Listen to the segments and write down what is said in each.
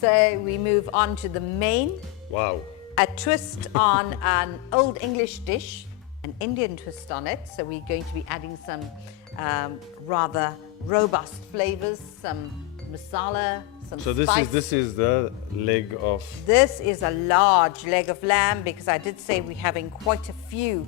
So we move on to the main, Wow. a twist on an old English dish, an Indian twist on it. So we're going to be adding some rather robust flavors, some masala, some So spice. this is the leg of. This is a large leg of lamb because I did say we're having quite a few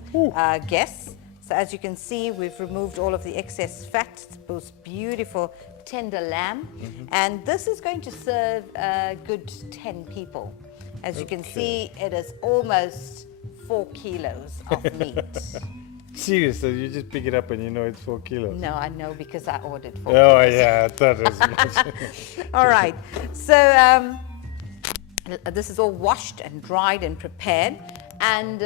guests. So as you can see, we've removed all of the excess fat. It's most beautiful, tender lamb. And this is going to serve a good 10 people. As you can see, it is almost 4 kilos of meat. Serious, so you just pick it up and you know it's 4 kilos. No, I know because I ordered 4 Oh kilos. yeah, I thought as much. All right, so this is all washed and dried and prepared. And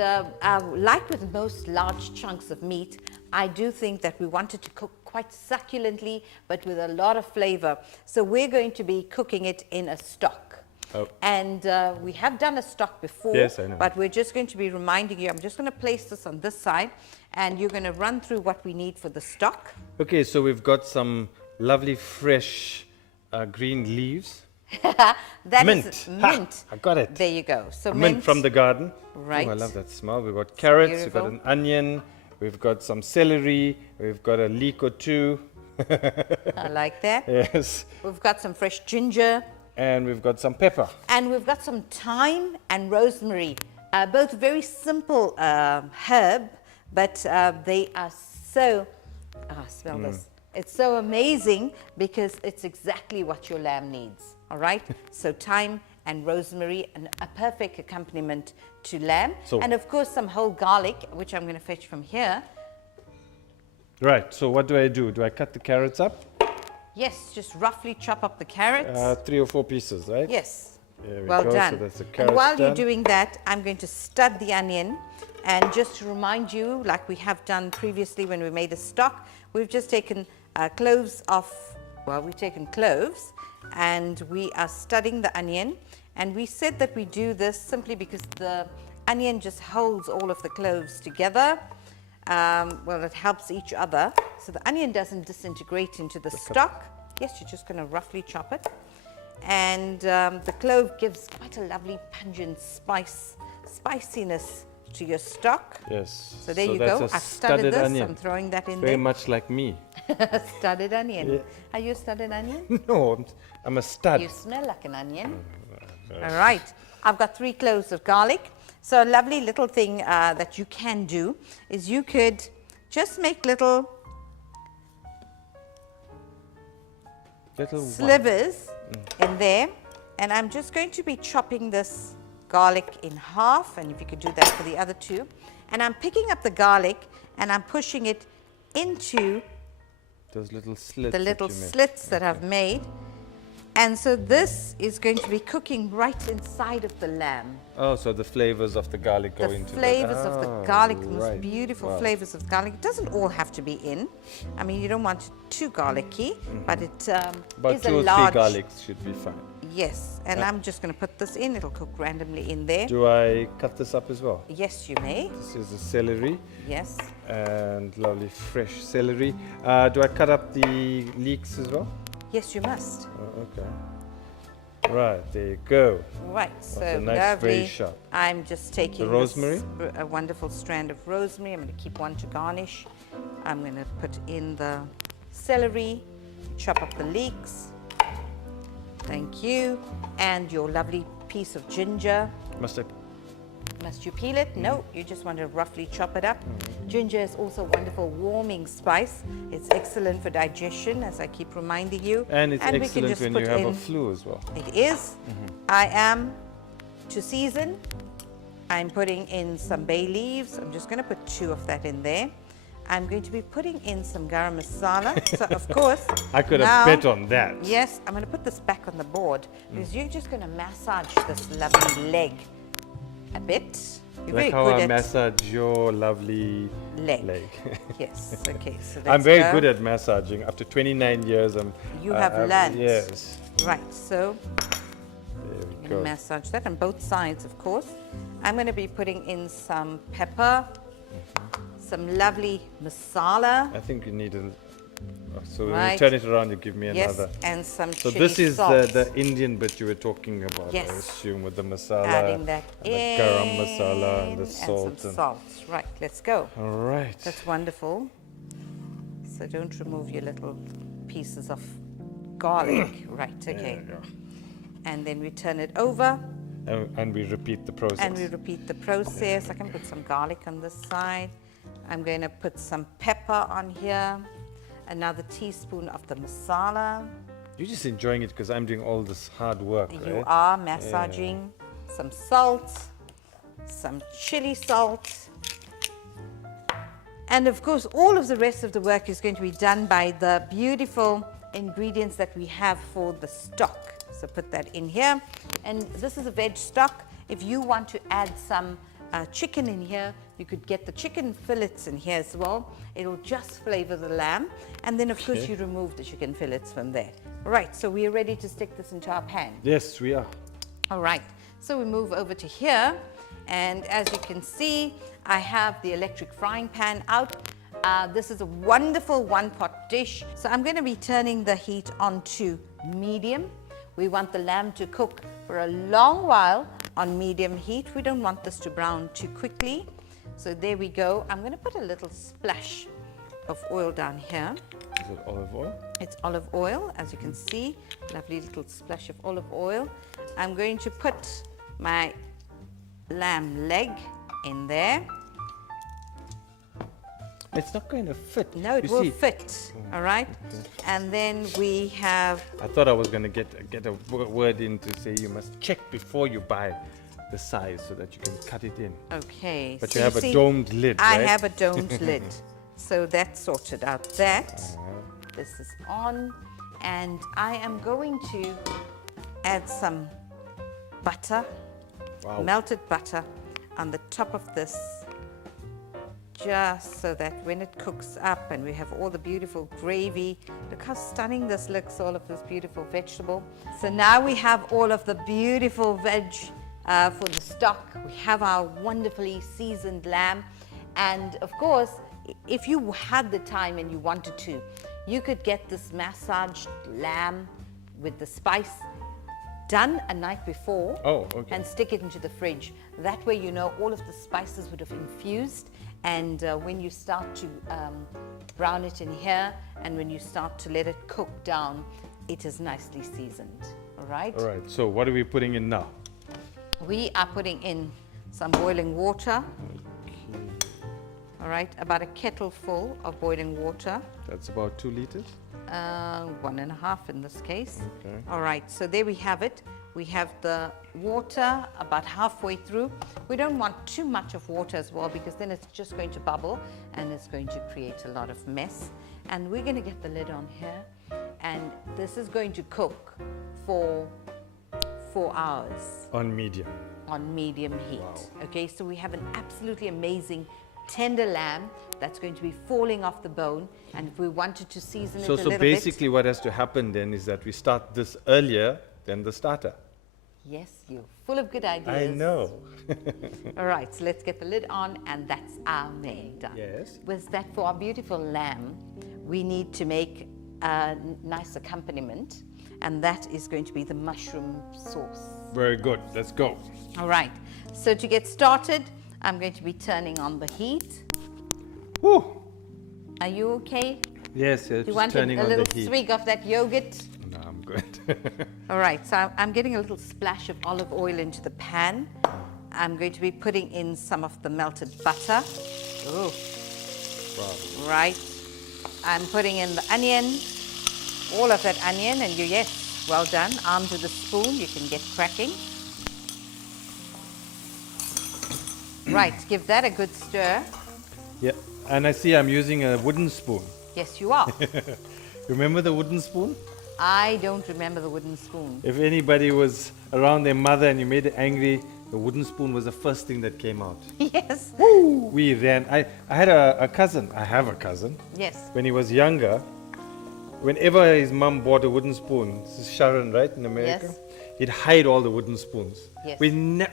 like with most large chunks of meat, I do think that we wanted to cook quite succulently, but with a lot of flavor. So we're going to be cooking it in a stock. Oh. And we have done a stock before, Yes, I know. but we're just going to be reminding you. I'm just going to place this on this side, and you're going to run through what we need for the stock. Okay, so we've got some lovely fresh green leaves. That Mint. is Ha, mint. I got it. There you go. So Mint from the garden. Right. Oh, I love that smell. We've got carrots, we've got Beautiful. an onion, we've got some celery, we've got a leek or two. I like that. Yes. We've got some fresh ginger, And we've got some pepper. and we've got some thyme and rosemary. Both very simple herb, but they are so, smell this. It's so amazing because it's exactly what your lamb needs, all right? So thyme and rosemary, and a perfect accompaniment to lamb. So- And of course some whole garlic, which I'm going to fetch from here. Right, so what do? Do I cut the carrots up? Yes, just roughly chop up the carrots. 3 or 4 pieces, right? Yes. There we Well go. So done. that's the And carrots while you're done. doing that, I'm going to stud the onion. And just to remind you, like we have done previously when we made a stock, we've just taken cloves off, well, we've taken cloves and we are studding the onion. And we said that we do this simply because the onion just holds all of the cloves together. Well, it helps each other. So the onion doesn't disintegrate into the stock. Yes, you're just going to roughly chop it. And the clove gives quite a lovely pungent spiciness to your stock. Yes. So there you that's go. a I've studded this. onion. I'm throwing that in Very there. much like me. Studded onion. Yeah. Are you a studded onion? No, I'm a stud. You smell like an onion. All right. I've got 3 cloves of garlic. So a lovely little thing that you can do is you could just make little Little one. slivers in there. And I'm just going to be chopping this garlic in half. And if you could do that for the other 2. And I'm picking up the garlic and I'm pushing it into Those little slits. the that little you made. slits that I've made. And so this is going to be cooking right inside of the lamb. Oh, so the flavors of the garlic go The into flavors that. of the Oh, garlic, the most right. beautiful Wow. flavors of garlic. It doesn't all have to be in. I mean, you don't want it too garlicky, but it About is 2 a or 3 large. garlics should be fine. Yes, and I'm just going to put this in. It'll cook randomly in there. Do I cut this up as well? Yes, you may. This is the celery Yes. and lovely fresh celery. Do I cut up the leeks as well? Yes, you must. Oh, okay. Right, there you go. Right, so a nice, lovely. very sharp. I'm just taking The rosemary? this, a wonderful strand of rosemary. I'm going to keep one to garnish. I'm going to put in the celery, chop up the leeks. Thank you. And your lovely piece of ginger. Must I? Must you peel it? No, you just want to roughly chop it up. Ginger is also a wonderful warming spice. It's excellent for digestion, as I keep reminding you. And it's we can excellent just when put you have a in- flu as well. It is. I am, to season, I'm putting in some bay leaves. I'm just going to put 2 of that in there. I'm going to be putting in some garam masala. So, of course, I could now- have bet on that. Yes, I'm going to put this back on the board because you're just going to massage this lovely leg a bit. You're Like how very I good at massage your lovely leg. leg. Yes, okay. So I'm let's very go. good at massaging. After 29 years, You have learnt. Yes. Right, so There we I'm going go. to massage that on both sides, of course. I'm going to be putting in some pepper, some lovely masala. I think you need a So when Right. you turn it around, you give me Yes, another. and some So chili this is salt. the Indian bit you were talking about, Yes. I assume, with the masala, Adding that and the garam masala, and in the salt. and some salt. Right, let's go. All right. That's wonderful. So don't remove your little pieces of garlic. Right, There okay. you go. And then we turn it over And we repeat the process. and we repeat the process. I can put some garlic on this side. I'm going to put some pepper on here. Another teaspoon of the masala. You're just enjoying it because I'm doing all this hard work, You right? are massaging. Some salt, some chili salt. And of course, all of the rest of the work is going to be done by the beautiful ingredients that we have for the stock. So put that in here. And this is a veg stock. If you want to add some chicken in here, you could get the chicken fillets in here as well. It'll just flavor the lamb. And then, of course, you remove the chicken fillets from there. Right, so we are ready to stick this into our pan. Yes, we are. All right, so we move over to here, and as you can see, I have the electric frying pan out. This is a wonderful one-pot dish. So I'm going to be turning the heat on to medium. We want the lamb to cook for a long while on medium heat. We don't want this to brown too quickly. So there we go. I'm going to put a little splash of oil down here. Is it olive oil? It's olive oil, as you can see, lovely little splash of olive oil. I'm going to put my lamb leg in there. It's not going to fit. No, it You will see, fit, all right? And then we have, I thought I was going to get a word in to say you must check before you buy the size so that you can cut it in. okay. But so you have see, a domed lid, I right? have a domed lid. So that's sorted out that. This is on. And I am going to add some butter, Wow. melted butter on the top of this, just so that when it cooks up and we have all the beautiful gravy, look how stunning this looks, all of this beautiful vegetable. So now we have all of the beautiful veg for the stock. We have our wonderfully seasoned lamb. And of course, if you had the time and you wanted to, you could get this massaged lamb with the spice done a night before. Oh, okay. And stick it into the fridge. That way, you know, all of the spices would have infused. And when you start to brown it in here, and when you start to let it cook down, it is nicely seasoned. All right? All right, so what are we putting in now? We are putting in some boiling water. All right, about a kettle full of boiling water. That's about 2 liters. 1.5 in this case. Okay. All right, so there we have it. We have the water about halfway through. We don't want too much of water as well, because then it's just going to bubble and it's going to create a lot of mess. And we're going to get the lid on here, and this is going to cook for 4 hours On medium. on medium heat. Okay, so we have an absolutely amazing tender lamb that's going to be falling off the bone, and if we wanted to season it a So little basically what has to happen then is that we start this earlier than the starter. bit. Yes, you're full of good ideas. I know. All right, so let's get the lid on, and that's our main done. Yes. Was that for our beautiful lamb, we need to make a nice accompaniment, and that is going to be the mushroom sauce. Very good. Let's go. All right, so to get started, I'm going to be turning on the heat. Woo! Are you okay? Yes, yes. Do you just want a turning on little the heat. swig of that yogurt? No, I'm good. All right, so I'm getting a little splash of olive oil into the pan. I'm going to be putting in some of the melted butter. Oh, Wow. right. I'm putting in the onion, all of that onion, and yes, well done. Armed with a spoon, you can get cracking. Right, give that a good stir. Yeah, and I see I'm using a wooden spoon. Yes, you are. Remember the wooden spoon? I don't remember the wooden spoon. If anybody was around their mother and you made it angry, the wooden spoon was the first thing that came out. Yes. We ran. I had a cousin. I have a cousin. Yes. When he was younger, whenever his mum bought a wooden spoon, this is Sharon, right, in America? Yes. He'd hide all the wooden spoons. Yes.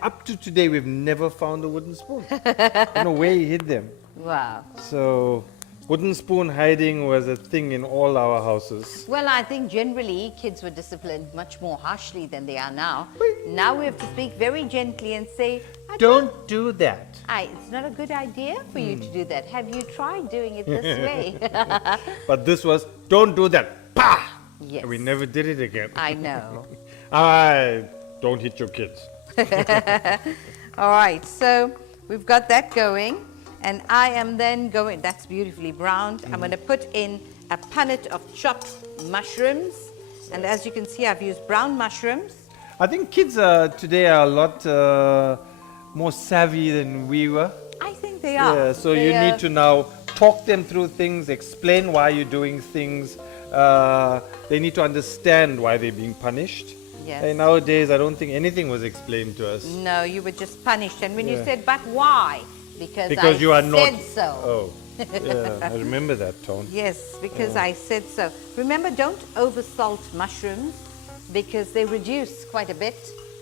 Up to today, we've never found a wooden spoon. I don't know where he hid them. Wow. So Wooden spoon hiding was a thing in all our houses. Well, I think generally kids were disciplined much more harshly than they are now. Now we have to speak very gently and say, Don't do that. It's not a good idea for you to do that. Have you tried doing it this way? But this was, don't do that. Pah! Yes. We never did it again. I know. Don't hit your kids. All right, so we've got that going. And I am then going, that's beautifully browned. I'm going to put in a punnet of chopped mushrooms. And as you can see, I've used brown mushrooms. I think kids today are a lot more savvy than we were. I think they are. Yeah, so They you are- need to now talk them through things, explain why you're doing things. They need to understand why they're being punished. Yes. And nowadays, I don't think anything was explained to us. No, you were just punished. And when you Yeah. said, but why? Because I You are not. said so. Oh, yeah, I remember that, Tone. Yes, because I said so. Remember, don't oversalt mushrooms because they reduce quite a bit.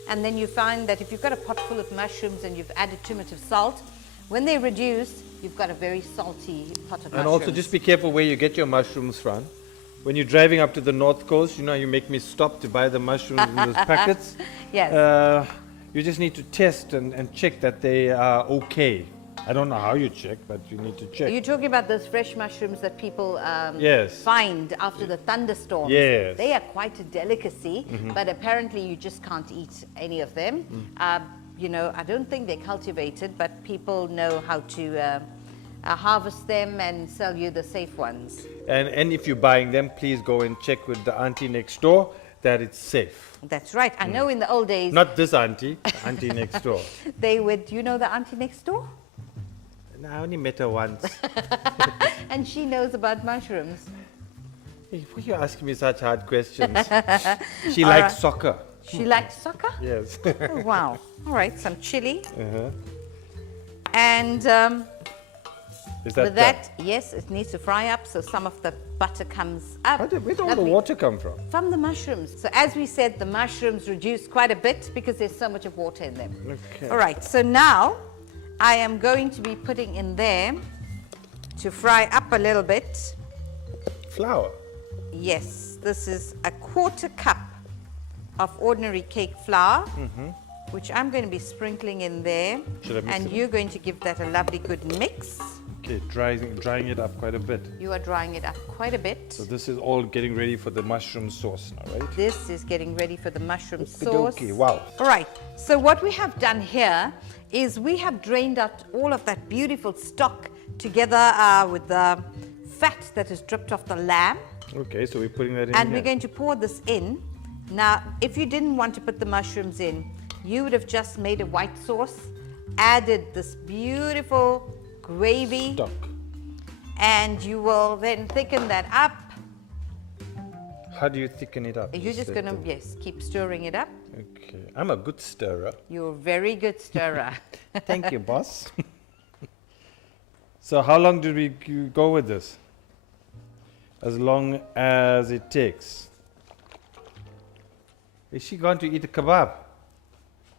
And then you find that if you've got a pot full of mushrooms and you've added too much of salt, when they reduce, you've got a very salty pot of mushrooms. And also, just be careful where you get your mushrooms from. When you're driving up to the north coast, you know, you make me stop to buy the mushrooms in those packets. Yes. You just need to test and check that they are okay. I don't know how you check, but you need to check. Are you talking about those fresh mushrooms that people Yes. find after the thunderstorms? Yes. They are quite a delicacy, but apparently you just can't eat any of them. You know, I don't think they're cultivated, but people know how to harvest them and sell you the safe ones. And if you're buying them, please go and check with the auntie next door that it's safe. That's right. I know in the old days, Not this auntie, auntie next door. they would, you know the auntie next door? No, I only met her once. And she knows about mushrooms. Hey, why are you asking me such hard questions? She likes soccer. She likes soccer? Yes. Oh, wow. All right, some chili. Uh-huh. And Is that with that, yes, it needs to fry up so some of the butter comes up. Where'd all the Lovely. water come from? From the mushrooms. So as we said, the mushrooms reduce quite a bit because there's so much of water in them. Okay. All right, so now I am going to be putting in there to fry up a little bit. Flour. Yes, this is a 1/4 cup of ordinary cake flour, which I'm going to be sprinkling in there. Should I mix and it? you're going to give that a lovely good mix. Okay, drying it up quite a bit. You are drying it up quite a bit. So this is all getting ready for the mushroom sauce now, right? This is getting ready for the mushroom sauce. Okey-dokey, wow. All right, so what we have done here is we have drained out all of that beautiful stock together with the fat that is dripped off the lamb. Okay, so we're putting that in And here. we're going to pour this in. Now, if you didn't want to put the mushrooms in, you would have just made a white sauce, added this beautiful gravy, Stock. and you will then thicken that up. How do you thicken it up? You're just said going to, yes, keep stirring it up. Okay, I'm a good stirrer. You're a very good stirrer. Thank you, boss. So how long did we go with this? As long as it takes. Is she going to eat a kebab?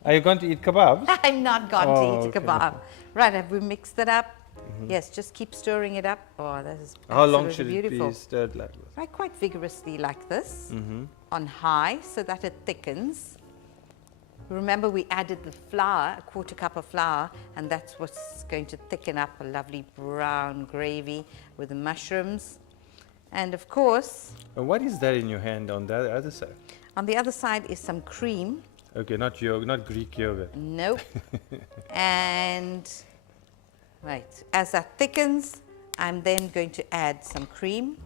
Are you going to eat kebabs? I'm not going Oh, to eat okay. kebab. Right, have we mixed it up? Yes, just keep stirring it up. Oh, that is How long absolutely should beautiful. it be stirred like this? Right, quite vigorously like this, on high, so that it thickens. Remember, we added the flour, a 1/4 cup of flour, and that's what's going to thicken up a lovely brown gravy with the mushrooms. And of course, And what is that in your hand on the other side? on the other side is some cream. Okay, not yogurt, not Greek yogurt. Nope. And, right, as that thickens, I'm then going to add some cream.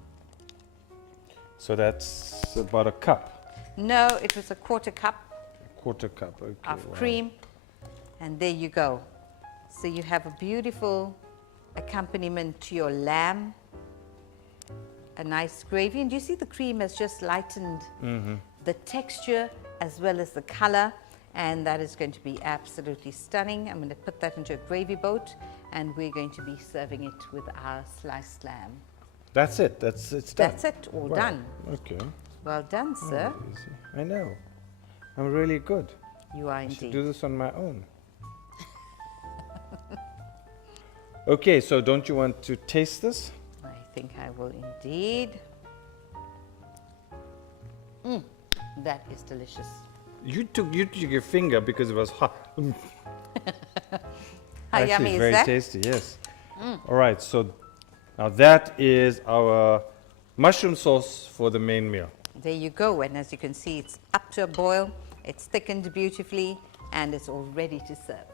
So that's about a cup, No, it was a 1/4 cup 1/4 cup. Okay, of wow. cream, and there you go. So you have a beautiful accompaniment to your lamb, a nice gravy, and you see the cream has just lightened the texture as well as the color, and that is going to be absolutely stunning. I'm going to put that into a gravy boat, and we're going to be serving it with our sliced lamb. That's it. It's done. That's it, all Wow. done. Okay. Well done, sir. Easy. I know. I'm really good. You are I should indeed. do this on my own. Okay, so don't you want to taste this? think I will indeed. That is delicious. You took your finger because it was hot. How Actually, yummy it's is very that? tasty, yes. All right, so now that is our mushroom sauce for the main meal. There you go, and as you can see, it's up to a boil, it's thickened beautifully, and it's all ready to serve.